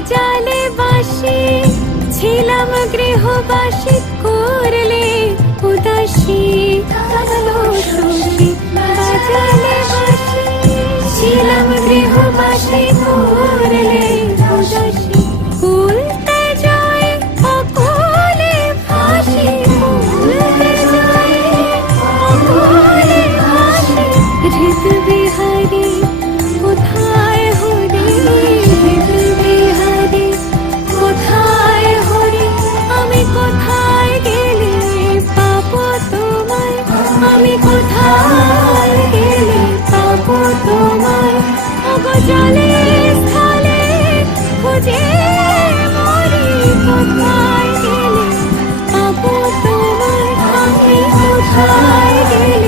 বাজালে বাঁশি ছিলাম গৃহবাসী করলে উদাসী কালো শশী বাজালে বাঁশি ছিলাম গৃহবাসী করলে উদাসী ভুলতে যায় অকলে ভাসি ভুলতে যায় অকলে ভাসি হৃদ বিহারী কোথায় হরি হৃদ বিহারী কোথায় হরি আমি কোথায় গেলে পাবো তোমায় আমি কোথায় গেলে পাবো তোমায় ওগো জলে স্থলে খুঁজে মরি কোথায় গেলে পাবো তোমায় আমি কোথায় গেলে